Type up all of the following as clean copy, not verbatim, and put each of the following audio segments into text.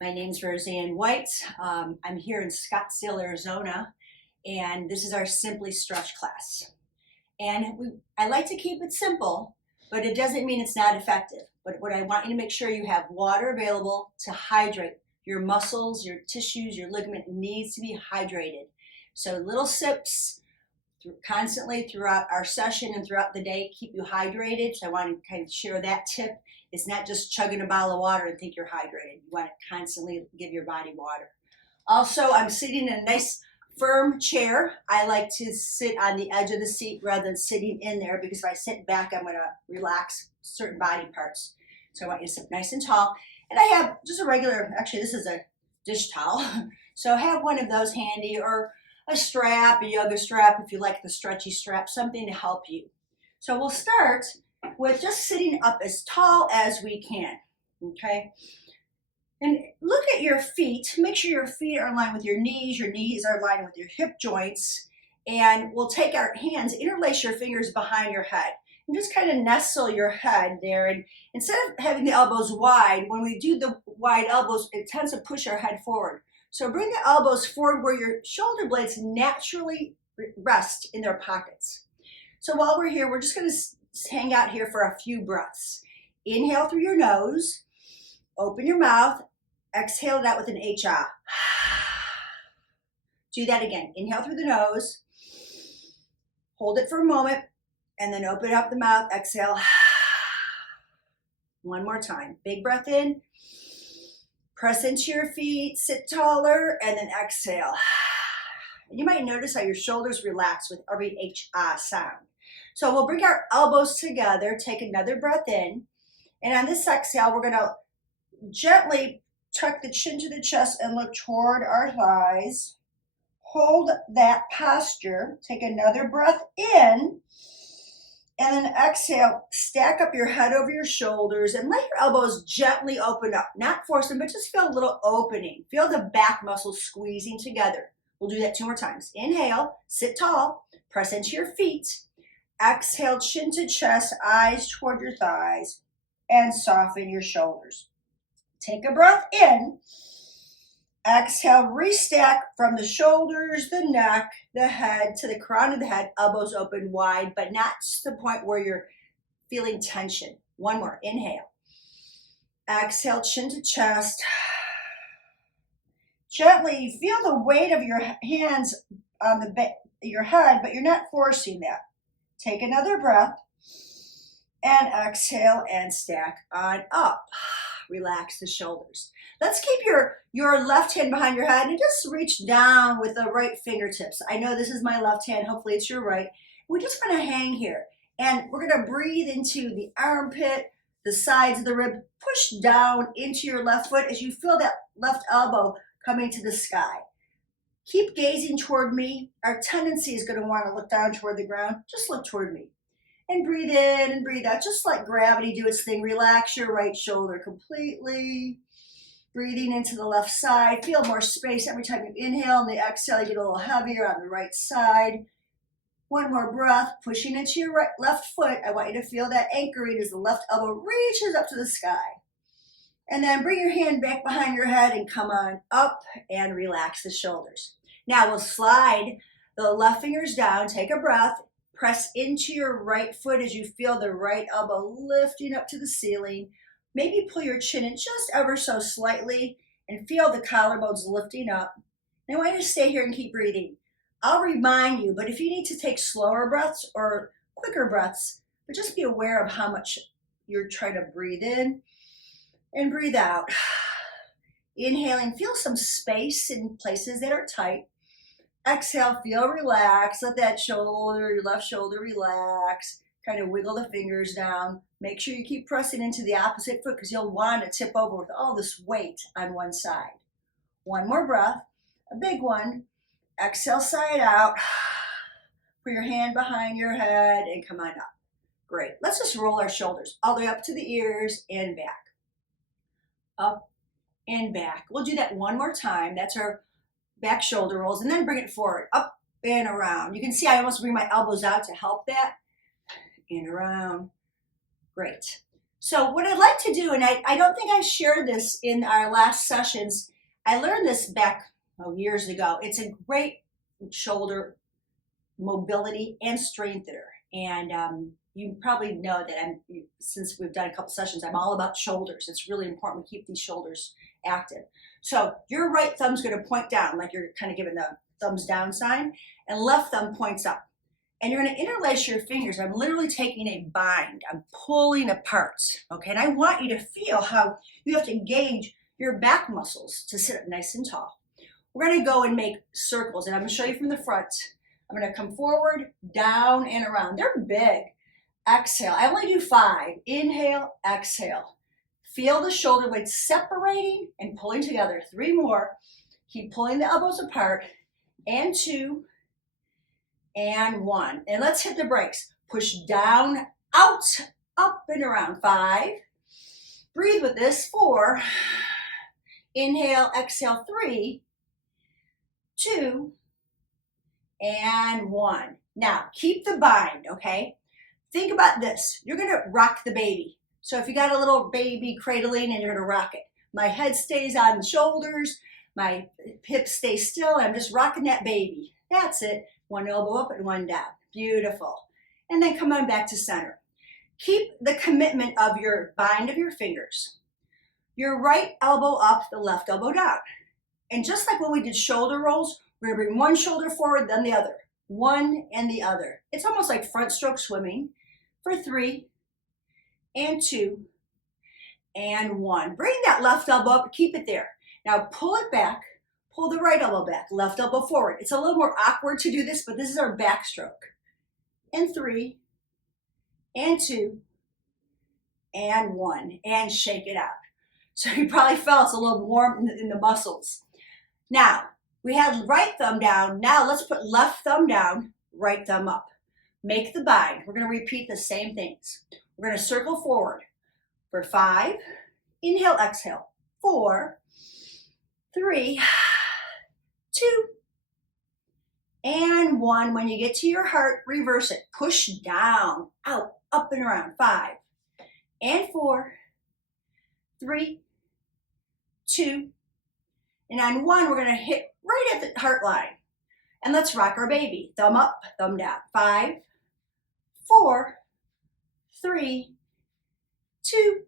My name's Roseann White. I'm here in Scottsdale, Arizona, and this is our Simply Stretch class. I like to keep it simple, but it doesn't mean it's not effective. But what I want you to make sure you have water available to hydrate your muscles, your tissues, your ligament needs to be hydrated. So little sips constantly throughout our session and throughout the day keep you hydrated. So I want to kind of share that tip. It's not just chugging a bottle of water and think you're hydrated. You want to constantly give your body water. Also, I'm sitting in a nice firm chair. I like to sit on the edge of the seat rather than sitting in there, because if I sit back, I'm going to relax certain body parts. So I want you to sit nice and tall. And I have just a regular, actually this is a dish towel. So have one of those handy, or a strap, a yoga strap if you like the stretchy strap, something to help you. So we'll start with just sitting up as tall as we can, okay? And look at your feet. Make sure your feet are in line with your knees are in line with your hip joints, and we'll take our hands, interlace your fingers behind your head, and just kind of nestle your head there. And instead of having the elbows wide, when we do the wide elbows, it tends to push our head forward. So bring the elbows forward where your shoulder blades naturally rest in their pockets. So while we're here, we're just going to hang out here for a few breaths. Inhale through your nose, open your mouth, exhale it out with an H-ah. Do that again. Inhale through the nose, hold it for a moment, and then open up the mouth, exhale. One more time. Big breath in. Press into your feet, sit taller, and then exhale. And you might notice how your shoulders relax with every H-ah sound. So we'll bring our elbows together, take another breath in, and on this exhale, we're gonna gently tuck the chin to the chest and look toward our thighs. Hold that posture, take another breath in, and then exhale, stack up your head over your shoulders and let your elbows gently open up. Not force them, but just feel a little opening. Feel the back muscles squeezing together. We'll do that 2 more times. Inhale, sit tall, press into your feet. Exhale, chin to chest, eyes toward your thighs, and soften your shoulders. Take a breath in. Exhale, restack from the shoulders, the neck, the head to the crown of the head, elbows open wide, but not to the point where you're feeling tension. One more, inhale. Exhale, chin to chest. Gently feel the weight of your hands on your head, but you're not forcing that. Take another breath and exhale and stack on up. Relax the shoulders. Let's keep your left hand behind your head and just reach down with the right fingertips. I know this is my left hand. Hopefully it's your right. We're just going to hang here. And we're going to breathe into the armpit, the sides of the rib. Push down into your left foot as you feel that left elbow coming to the sky. Keep gazing toward me. Our tendency is going to want to look down toward the ground. Just look toward me. And breathe in and breathe out. Just let gravity do its thing. Relax your right shoulder completely. Breathing into the left side. Feel more space every time you inhale. And the exhale, you get a little heavier on the right side. One more breath. Pushing into your left foot. I want you to feel that anchoring as the left elbow reaches up to the sky. And then bring your hand back behind your head and come on up and relax the shoulders. Now we'll slide the left fingers down. Take a breath. Press into your right foot as you feel the right elbow lifting up to the ceiling. Maybe pull your chin in just ever so slightly and feel the collarbones lifting up. And I want you to stay here and keep breathing. I'll remind you, but if you need to take slower breaths or quicker breaths, but just be aware of how much you're trying to breathe in and breathe out. Inhaling, feel some space in places that are tight. Exhale, feel relaxed. Let that shoulder, your left shoulder relax. Kind of wiggle the fingers down. Make sure you keep pressing into the opposite foot because you'll want to tip over with all this weight on one side. One more breath, a big one. Exhale, side out. Put your hand behind your head and come on up. Great. Let's just roll our shoulders all the way up to the ears and back. Up and back. We'll do that one more time. That's our back shoulder rolls, and then bring it forward, up and around. You can see I almost bring my elbows out to help that. And around. Great. So what I'd like to do, and I don't think I shared this in our last sessions, I learned this back years ago. It's a great shoulder mobility and strengthener. And you probably know that since we've done a couple sessions, I'm all about shoulders. It's really important we keep these shoulders active. So your right thumb's going to point down, like you're kind of giving the thumbs down sign, and left thumb points up. And you're going to interlace your fingers. I'm literally taking a bind. I'm pulling apart, okay? And I want you to feel how you have to engage your back muscles to sit up nice and tall. We're going to go and make circles, and I'm going to show you from the front. I'm going to come forward, down, and around. They're big. Exhale. I only do 5. Inhale, exhale. Feel the shoulder blades separating and pulling together. 3 more. Keep pulling the elbows apart. And 2. And 1. And let's hit the brakes. Push down, out, up, and around. 5. Breathe with this. 4. Inhale, exhale. 3, 2, and 1. Now, keep the bind, okay? Think about this. You're going to rock the baby. So if you got a little baby cradling and you're going to rock it, my head stays on the shoulders, my hips stay still, I'm just rocking that baby. That's it. 1 elbow up and 1 down. Beautiful. And then come on back to center. Keep the commitment of your bind of your fingers. Your right elbow up, the left elbow down. And just like when we did shoulder rolls, we're going to bring one shoulder forward, then the other. One and the other. It's almost like front stroke swimming for 3 and 2 and 1. Bring that left elbow up, keep it there. Now pull it back, pull the right elbow back, left elbow forward. It's a little more awkward to do this, but this is our backstroke. And 3 and 2 and 1. And shake it out. So you probably felt it's a little warm in the muscles. Now, we had right thumb down. Now let's put left thumb down, right thumb up. Make the bind. We're going to repeat the same things. We're going to circle forward for 5. Inhale, exhale. 4, 3, 2, and 1. When you get to your heart, reverse it. Push down, out, up and around. 5 and 4, 3, 2, and on 1, we're going to hit right at the heart line. And let's rock our baby. Thumb up, thumb down. 5, 4, 3, 2,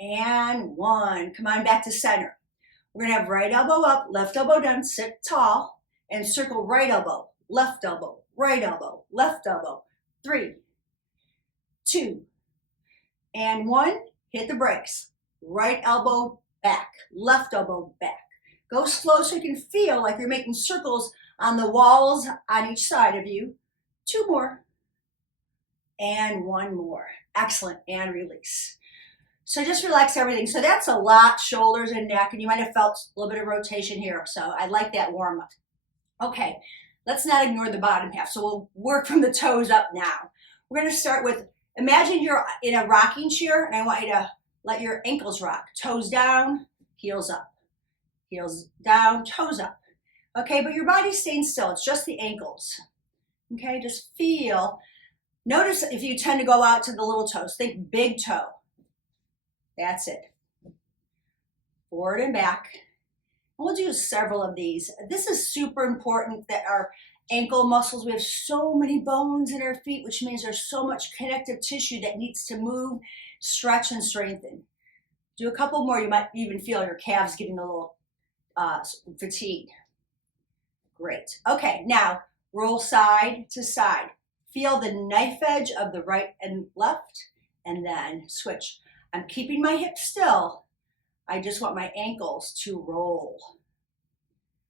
and 1. Come on back to center. We're going to have right elbow up, left elbow down, sit tall, and circle right elbow, left elbow, right elbow, left elbow. 3, 2, and 1. Hit the brakes. Right elbow back, left elbow back. Go slow so you can feel like you're making circles on the walls on each side of you. 2 more. And 1 more. Excellent. And release. So just relax everything. So that's a lot, shoulders and neck, and you might have felt a little bit of rotation here. So I like that warm up. Okay, let's not ignore the bottom half. So we'll work from the toes up now. We're going to start with, imagine you're in a rocking chair, and I want you to let your ankles rock. Toes down, heels up. Heels down, toes up. Okay, but your body's staying still. It's just the ankles. Okay, just feel. Notice if you tend to go out to the little toes. Think big toe. That's it. Forward and back. We'll do several of these. This is super important that our ankle muscles, we have so many bones in our feet, which means there's so much connective tissue that needs to move, stretch, and strengthen. Do a couple more. You might even feel your calves getting a little fatigued. Great. Okay, now roll side to side. Feel the knife edge of the right and left, and then switch. I'm keeping my hips still. I just want my ankles to roll.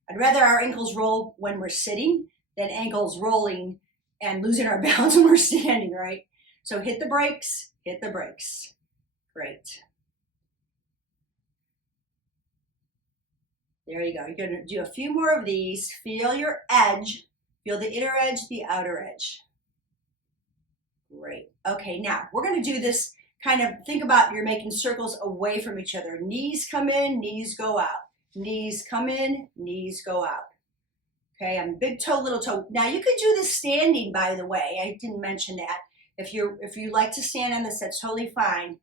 I'd rather our ankles roll when we're sitting than ankles rolling and losing our balance when we're standing, right? So hit the brakes, hit the brakes. Great. There you go. You're going to do a few more of these. Feel your edge. Feel the inner edge, the outer edge. Great. Okay, now we're going to do this kind of, think about you're making circles away from each other. Knees come in, knees go out. Knees come in, knees go out. Okay, I'm big toe, little toe. Now you could do this standing, by the way. I didn't mention that. If you like to stand on this, that's totally fine.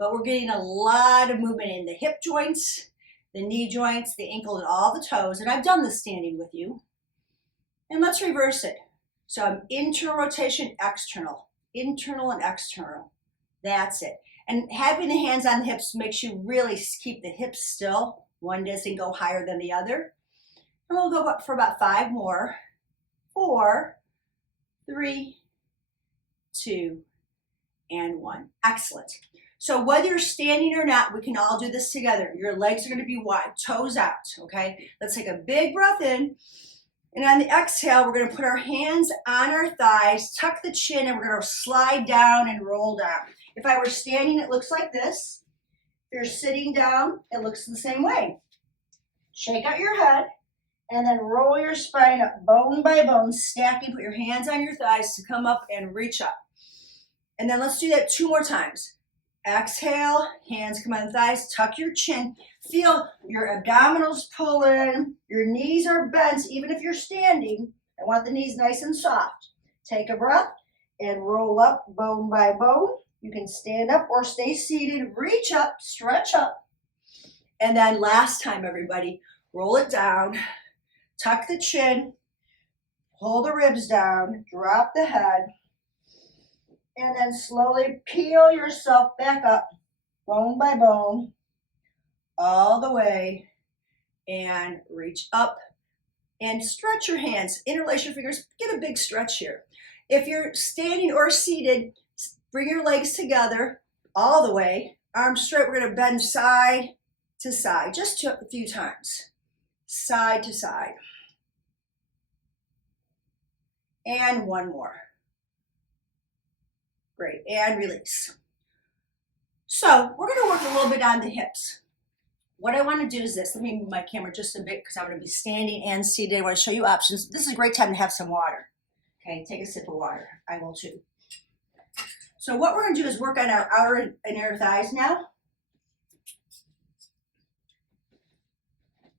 but we're getting a lot of movement in the hip joints, the knee joints, the ankle, and all the toes. And I've done this standing with you. And let's reverse it. So I'm internal rotation, external, internal and external. That's it. And having the hands on the hips makes you really keep the hips still. One doesn't go higher than the other. And we'll go up for about 5 more. 4, 3, 2, and 1. Excellent. So whether you're standing or not, we can all do this together. Your legs are going to be wide, toes out, okay? Let's take a big breath in. And on the exhale, we're going to put our hands on our thighs, tuck the chin, and we're going to slide down and roll down. If I were standing, it looks like this. If you're sitting down, it looks the same way. Shake out your head, and then roll your spine up bone by bone, stacking. Put your hands on your thighs to come up and reach up. And then let's do that 2 more times. Exhale, hands come on the thighs, tuck your chin. Feel your abdominals pull in, your knees are bent, even if you're standing. I want the knees nice and soft. Take a breath and roll up bone by bone. You can stand up or stay seated, reach up, stretch up. And then last time, everybody, roll it down, tuck the chin, pull the ribs down, drop the head, and then slowly peel yourself back up, bone by bone, all the way, and reach up and stretch your hands, interlace your fingers, get a big stretch here. If you're standing or seated, bring your legs together all the way, arms straight. We're going to bend side to side, just a few times, side to side. And 1 more. Great, and release. So we're going to work a little bit on the hips. What I want to do is this. Let me move my camera just a bit because I'm going to be standing and seated. I want to show you options. This is a great time to have some water. Okay, take a sip of water. I will too. So what we're going to do is work on our outer and inner thighs now.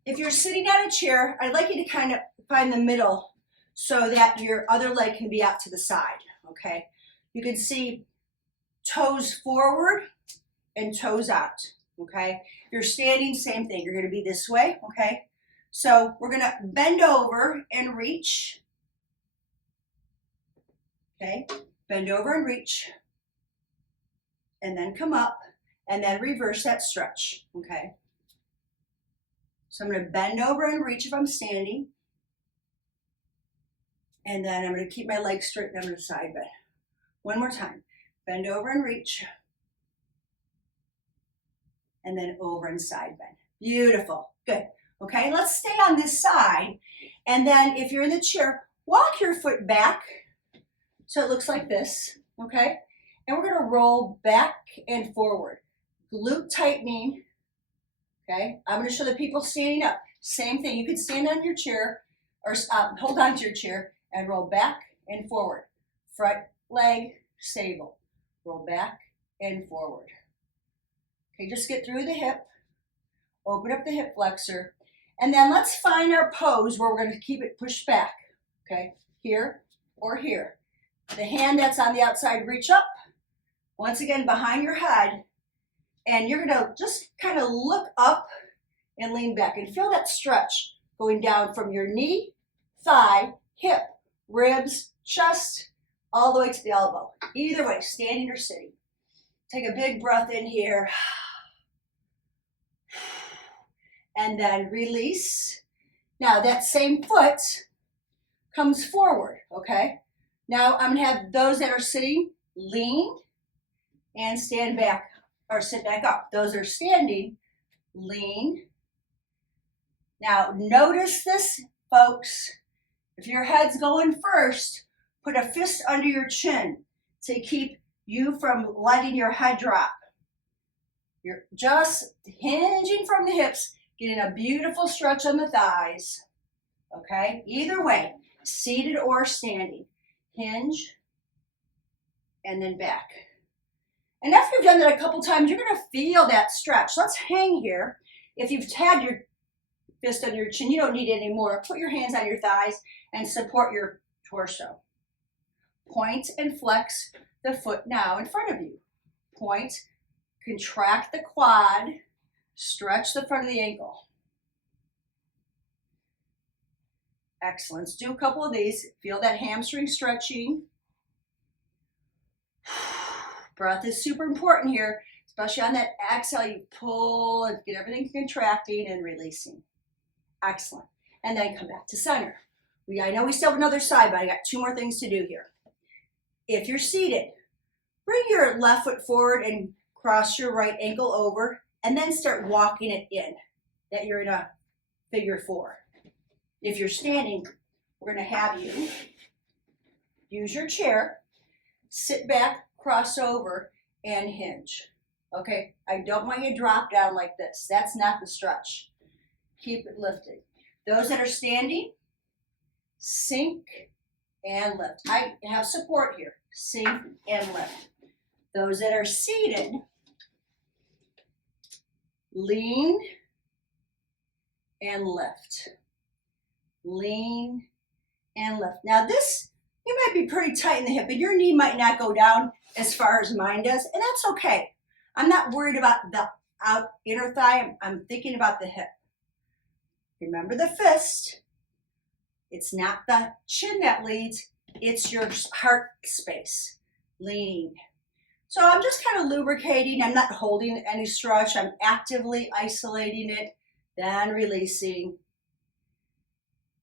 If you're sitting on a chair, I'd like you to kind of find the middle so that your other leg can be out to the side, okay? You can see toes forward and toes out, okay? If you're standing, same thing. You're going to be this way, okay? So we're going to bend over and reach, okay? Bend over and reach, and then come up, and then reverse that stretch, okay? So I'm going to bend over and reach if I'm standing, and then I'm going to keep my legs straight and I'm going to side bend. 1 more time. Bend over and reach, and then over and side bend. Beautiful. Good. Okay, let's stay on this side, and then if you're in the chair, walk your foot back so it looks like this, okay? And we're going to roll back and forward. Glute tightening, okay? I'm going to show the people standing up. Same thing. You can stand on your chair or hold on to your chair and roll back and forward. Front leg, stable. Roll back and forward. Okay, just get through the hip. Open up the hip flexor. And then let's find our pose where we're going to keep it pushed back. Okay, here or here. The hand that's on the outside, reach up. Once again, behind your head. And you're going to just kind of look up and lean back. And feel that stretch going down from your knee, thigh, hip, ribs, chest, all the way to the elbow. Either way, standing or sitting. Take a big breath in here. And then release. Now that same foot comes forward, okay? Now I'm gonna have those that are sitting lean and stand back or sit back up. Those are standing, lean. Now notice this, folks. If your head's going first, put a fist under your chin to keep you from letting your head drop. You're just hinging from the hips, getting a beautiful stretch on the thighs, okay? Either way, seated or standing. Hinge, and then back. And after you've done that a couple times, you're gonna feel that stretch. Let's hang here. If you've had your fist on your chin, you don't need it anymore. Put your hands on your thighs and support your torso. Point and flex the foot now in front of you. Point, Contract the quad, stretch the front of the ankle. Excellent. Let's do a couple of these. Feel that hamstring stretching. Breath is super important here, especially on that exhale. You pull and get everything contracting and releasing. Excellent. And then come back to center. I know we still have another side, but I got 2 more things to do here. If you're seated, bring your left foot forward and cross your right ankle over, and then start walking it in, that you're in a figure 4. If you're standing, we're going to have you use your chair, sit back, cross over, and hinge. Okay, I don't want you to drop down like this. That's not the stretch. Keep it lifted. Those that are standing, sink and lift. I have support here. Sink and lift. Those that are seated, lean and lift. Lean and lift. Now this, you might be pretty tight in the hip, and your knee might not go down as far as mine does, and that's okay. I'm not worried about the inner thigh. I'm thinking about the hip. Remember the fist. It's not the chin that leads, it's your heart space, leaning. So I'm just kind of lubricating. I'm not holding any stretch. I'm actively isolating it, then releasing.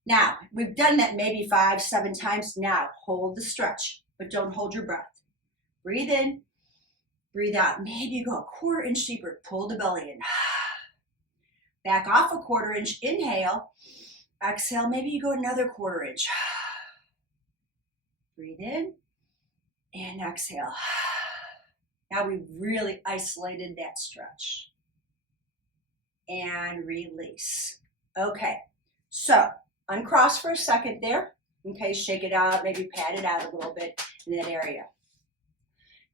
Now, we've done that maybe 5, 7 times. Now, hold the stretch, but don't hold your breath. Breathe in, breathe out. Maybe you go a 1/4 inch deeper. Pull the belly in. Back off a 1/4 inch. Inhale. Exhale. Maybe you go another 1/4 inch. Breathe in and exhale. Now we've really isolated that stretch. And release. Okay, so uncross for a second there. Okay, shake it out, maybe pat it out a little bit in that area.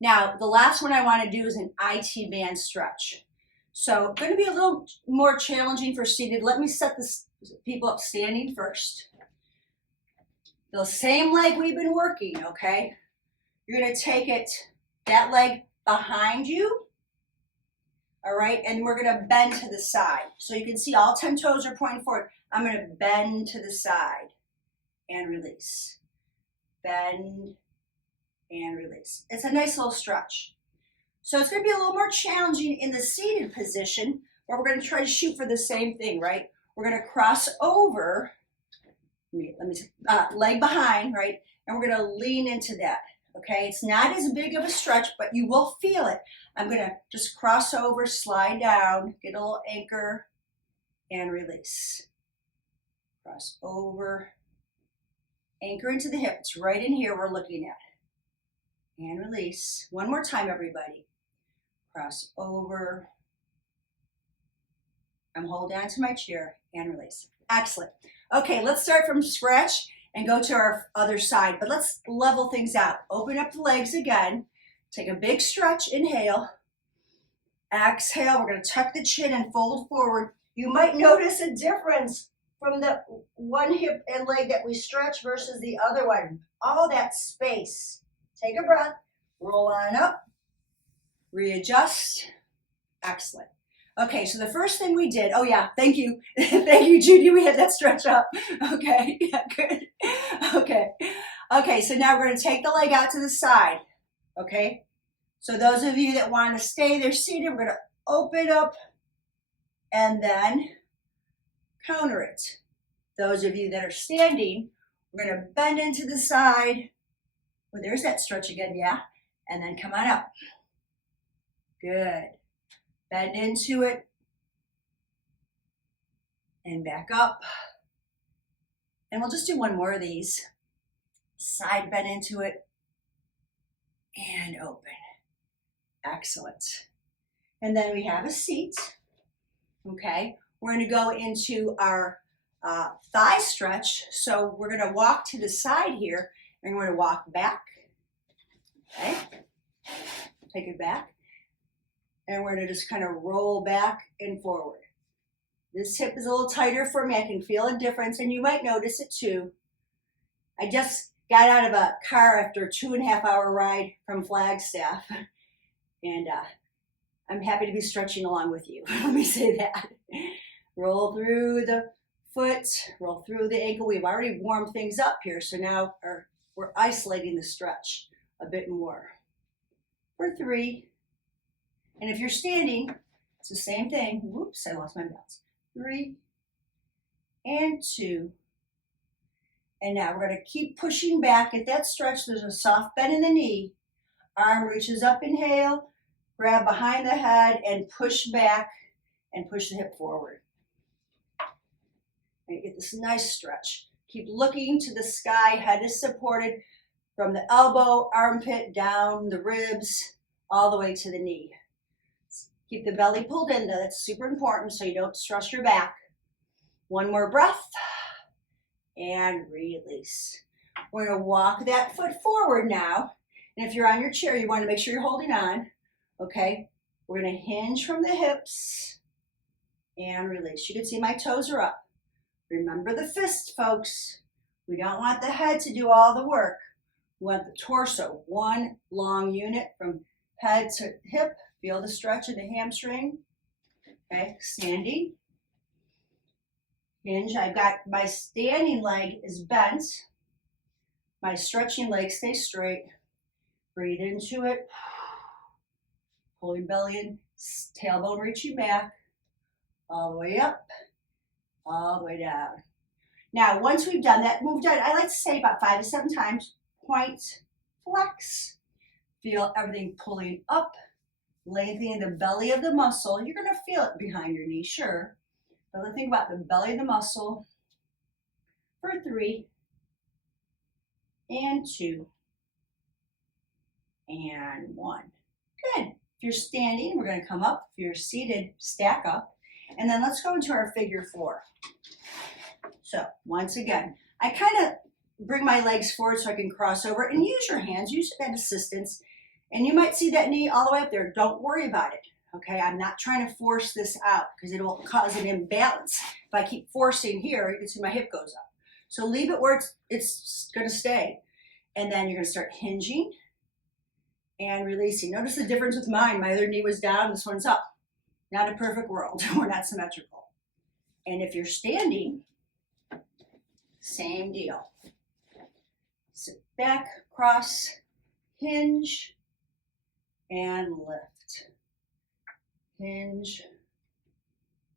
Now, the last one I want to do is an IT band stretch. So going to be a little more challenging for seated. Let me set the people up standing first. The same leg we've been working, okay? You're going to take it, that leg behind you, all right? And we're going to bend to the side. So you can see all 10 toes are pointing forward. I'm going to bend to the side and release. Bend and release. It's a nice little stretch. So it's going to be a little more challenging in the seated position, but we're going to try to shoot for the same thing, right? We're going to cross over, leg behind, right? And we're going to lean into that, okay? It's not as big of a stretch, but you will feel it. I'm going to just cross over, slide down, get a little anchor, and release. Cross over, anchor into the hip. It's right in here we're looking at. And release. One more time, everybody. Cross over. I'm holding on to my chair and release. Excellent. Okay, let's start from scratch and go to our other side, but let's level things out. Open up the legs again. Take a big stretch, inhale. Exhale, we're going to tuck the chin and fold forward. You might notice a difference from the one hip and leg that we stretch versus the other one. All that space. Take a breath, roll on up, readjust. Excellent. Okay, so the first thing we did, oh yeah, thank you. Thank you, Judy, we had that stretch up. Okay, yeah, good. Okay, so now we're going to take the leg out to the side. Okay, so those of you that want to stay there seated, we're going to open up and then counter it. Those of you that are standing, we're going to bend into the side. Well, there's that stretch again, yeah. And then come on up. Good. Bend into it. And back up. And we'll just do one more of these. Side bend into it. And open. Excellent. And then we have a seat. Okay. We're going to go into our thigh stretch. So we're going to walk to the side here. And we're going to walk back. Okay. Take it back. And we're going to just kind of roll back and forward. This hip is a little tighter for me. I can feel a difference, and you might notice it too. I just got out of a car after a 2.5-hour ride from Flagstaff. And I'm happy to be stretching along with you. Let me say that. Roll through the foot, roll through the ankle. We've already warmed things up here, so now we're isolating the stretch a bit more. For 3. And if you're standing, it's the same thing. Whoops, I lost my balance. 3 and 2. And now we're going to keep pushing back at that stretch. There's a soft bend in the knee. Arm reaches up, inhale, grab behind the head and push back and push the hip forward. And get this nice stretch. Keep looking to the sky. Head is supported from the elbow, armpit, down the ribs, all the way to the knee. Keep the belly pulled in, though. That's super important so you don't stress your back. One more breath and release. We're going to walk that foot forward now. And if you're on your chair, you want to make sure you're holding on. Okay, we're going to hinge from the hips and release. You can see my toes are up. Remember the fist, folks. We don't want the head to do all the work. We want the torso, one long unit from head to hip. Feel the stretch of the hamstring. Okay, standing. Hinge. I've got my standing leg is bent. My stretching leg stays straight. Breathe into it. Pulling belly in, tailbone reaching back, all the way up, all the way down. Now, once we've done that, move down, I like to say about 5 to 7 times, point, flex. Feel everything pulling up, lengthening the belly of the muscle. You're going to feel it behind your knee, sure. But think about the belly of the muscle for 3 and 2 and 1. Good. If you're standing, we're going to come up. If you're seated, stack up. And then let's go into our figure 4. So once again, I kind of bring my legs forward so I can cross over and use your hands, use that assistance. And you might see that knee all the way up there. Don't worry about it. Okay, I'm not trying to force this out because it will cause an imbalance. If I keep forcing here, you can see my hip goes up. So leave it where it's going to stay. And then you're going to start hinging and releasing. Notice the difference with mine. My other knee was down, this one's up. Not a perfect world. We're not symmetrical. And if you're standing, same deal. Sit back, cross, hinge, and lift. Hinge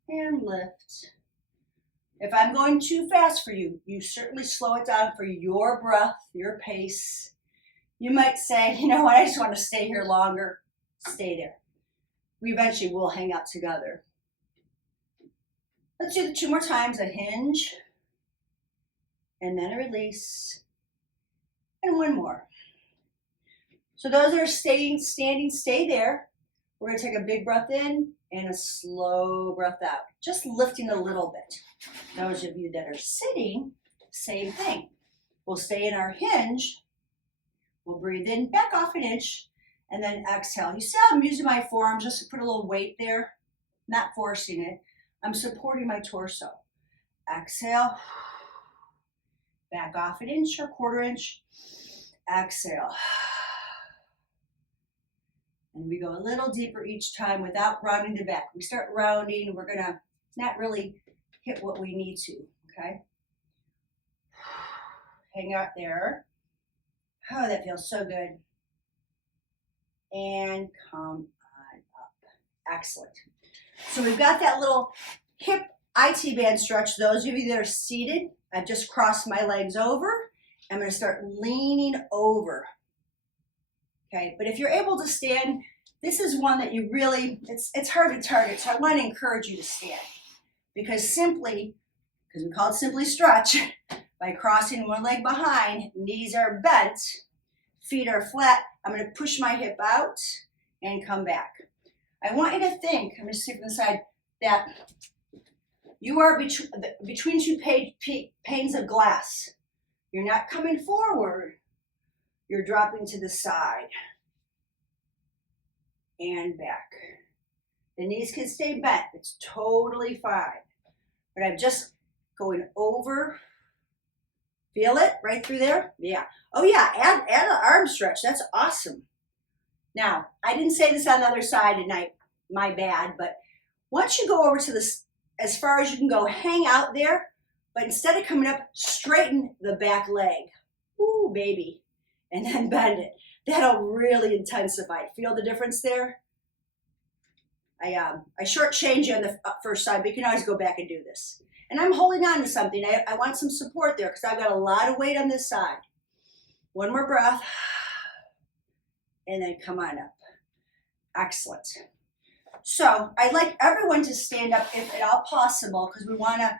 and lift. If I'm going too fast for you, you certainly slow it down for your breath, your pace. You might say, you know what, I just want to stay here longer. Stay there. We eventually will hang out together. Let's do it 2 more times. A hinge, and then a release, and 1 more. So those that are standing, stay there. We're going to take a big breath in and a slow breath out, just lifting a little bit. Those of you that are sitting, same thing. We'll stay in our hinge. We'll breathe in, back off an inch, and then exhale. You see how I'm using my forearms just to put a little weight there? Not forcing it. I'm supporting my torso. Exhale. Back off an inch or 1/4 inch. Exhale. And we go a little deeper each time without rounding the back. We start rounding, we're going to not really hit what we need to, okay? Hang out there. Oh, that feels so good. And come on up. Excellent. So we've got that little hip IT band stretch. Those of you that are seated, I've just crossed my legs over. I'm going to start leaning over. Okay, but if you're able to stand, this is one that you really, it's hard to target. So I want to encourage you to stand because we call it simply stretch, by crossing one leg behind, knees are bent, feet are flat. I'm going to push my hip out and come back. I want you to think, I'm going to see from the side, that you are between 2 panes of glass. You're not coming forward. You're dropping to the side and back. The knees can stay bent. It's totally fine. But I'm just going over. Feel it right through there? Yeah. Oh yeah, add an arm stretch. That's awesome. Now, I didn't say this on the other side tonight. my bad, but once you go over to this, as far as you can go, hang out there, but instead of coming up, straighten the back leg. Ooh, baby. And then bend it. That'll really intensify it. Feel the difference there? I shortchanged you on the first side, but you can always go back and do this. And I'm holding on to something. I want some support there because I've got a lot of weight on this side. One more breath. And then come on up. Excellent. So I'd like everyone to stand up if at all possible because we want to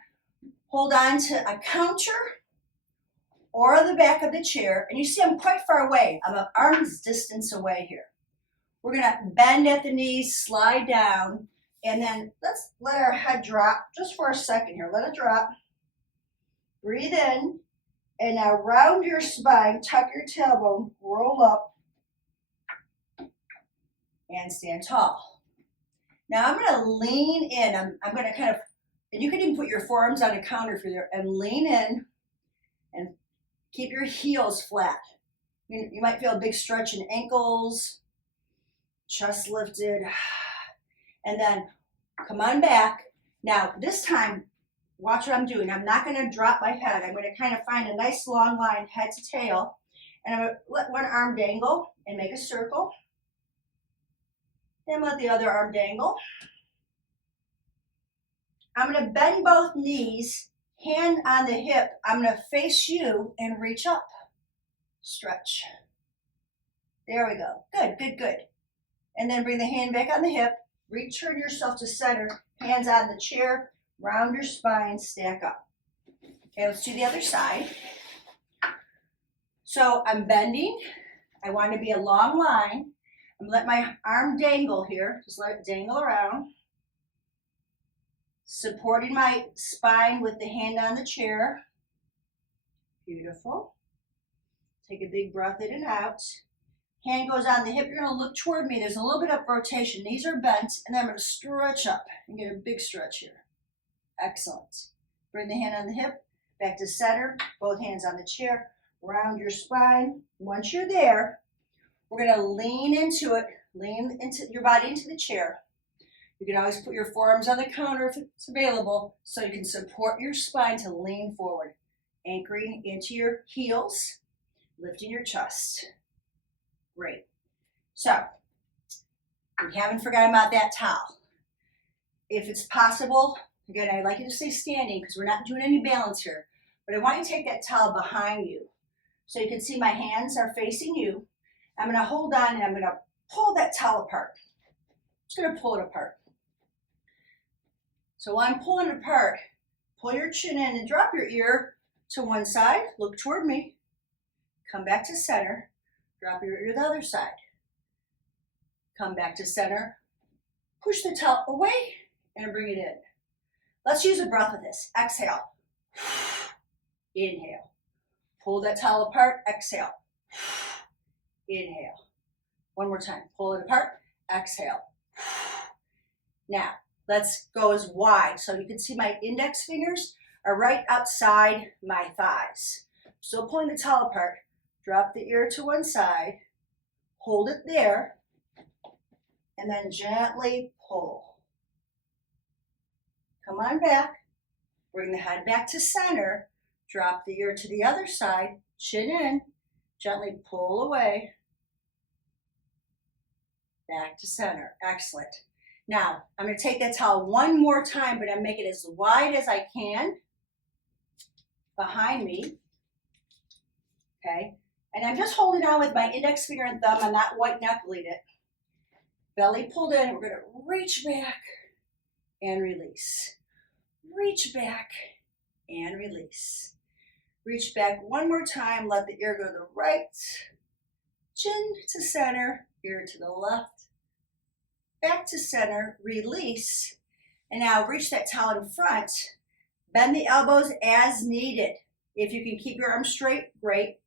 hold on to a counter or the back of the chair. And you see I'm quite far away. I'm an arm's distance away here. We're going to bend at the knees, slide down, and then let's let our head drop just for a second here. Let it drop. Breathe in, and now round your spine, tuck your tailbone, roll up, and stand tall. Now I'm going to lean in. I'm going to kind of, and you can even put your forearms on a counter if you're there, and lean in and keep your heels flat. You might feel a big stretch in ankles, chest lifted, and then come on back. Now this time, watch what I'm doing. I'm not going to drop my head. I'm going to kind of find a nice long line, head to tail, and I'm going to let one arm dangle and make a circle. Then let the other arm dangle. I'm going to bend both knees, hand on the hip. I'm going to face you and reach up. Stretch. There we go. Good, good, good. And then bring the hand back on the hip. Return yourself to center. Hands on the chair. Round your spine. Stack up. Okay, let's do the other side. So I'm bending. I want to be a long line. I'm going to let my arm dangle here. Just let it dangle around. Supporting my spine with the hand on the chair. Beautiful. Take a big breath in and out. Hand goes on the hip. You're going to look toward me. There's a little bit of rotation. Knees are bent. And then I'm going to stretch up and get a big stretch here. Excellent. Bring the hand on the hip. Back to center. Both hands on the chair. Round your spine. Once you're there, we're going to lean into it. Lean into your body into the chair. You can always put your forearms on the counter if it's available so you can support your spine to lean forward. Anchoring into your heels. Lifting your chest. Great. So, we haven't forgotten about that towel. If it's possible, again, I'd like you to stay standing because we're not doing any balance here, but I want you to take that towel behind you. So you can see my hands are facing you. I'm going to hold on and I'm going to pull that towel apart. I'm just going to pull it apart. So while I'm pulling it apart, pull your chin in and drop your ear to one side. Look toward me. Come back to center. Drop your ear to the other side. Come back to center. Push the towel away and bring it in. Let's use a breath with this. Exhale. Inhale. Pull that towel apart. Exhale. Inhale. One more time. Pull it apart. Exhale. Now, let's go as wide. So you can see my index fingers are right outside my thighs. Still pulling the towel apart. Drop the ear to one side. Hold it there. And then gently pull. Come on back. Bring the head back to center. Drop the ear to the other side. Chin in. Gently pull away. Back to center. Excellent. Now, I'm going to take that towel one more time, but I'm making it as wide as I can behind me. Okay. And I'm just holding on with my index finger and thumb. I'm not white knuckling it. Belly pulled in. We're going to reach back and release. Reach back and release. Reach back one more time. Let the ear go to the right. Chin to center. Ear to the left. Back to center. Release. And now reach that towel in front. Bend the elbows as needed. If you can keep your arms straight, great.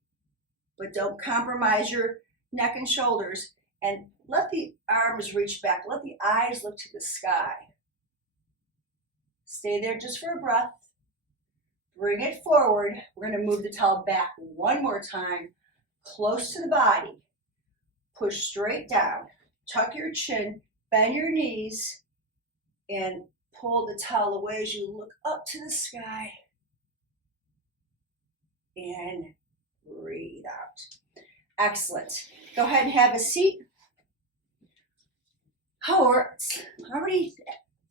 But don't compromise your neck and shoulders. And let the arms reach back. Let the eyes look to the sky. Stay there just for a breath. Bring it forward. We're going to move the towel back one more time. Close to the body. Push straight down. Tuck your chin. Bend your knees and pull the towel away as you look up to the sky. And breathe out. Excellent. Go ahead and have a seat. Oh, it's already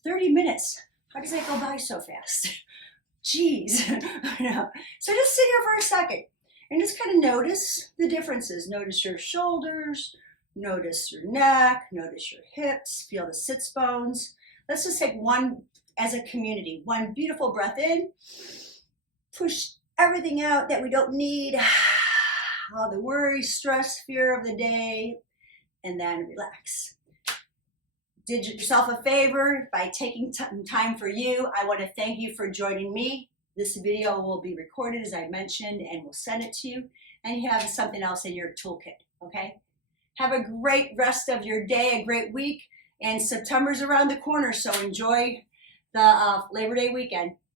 30 minutes. How does that go by so fast? Jeez. I know. So just sit here for a second and just kind of notice the differences. Notice your shoulders, notice your neck, notice your hips, feel the sits bones. Let's just take one as a community. One beautiful breath in. Push everything out that we don't need. All the worry, stress, fear of the day, and then relax. Did yourself a favor by taking time for you. I want to thank you for joining me. This video will be recorded, as I mentioned, and we'll send it to you. And you have something else in your toolkit, okay? Have a great rest of your day, a great week. And September's around the corner, so enjoy the Labor Day weekend.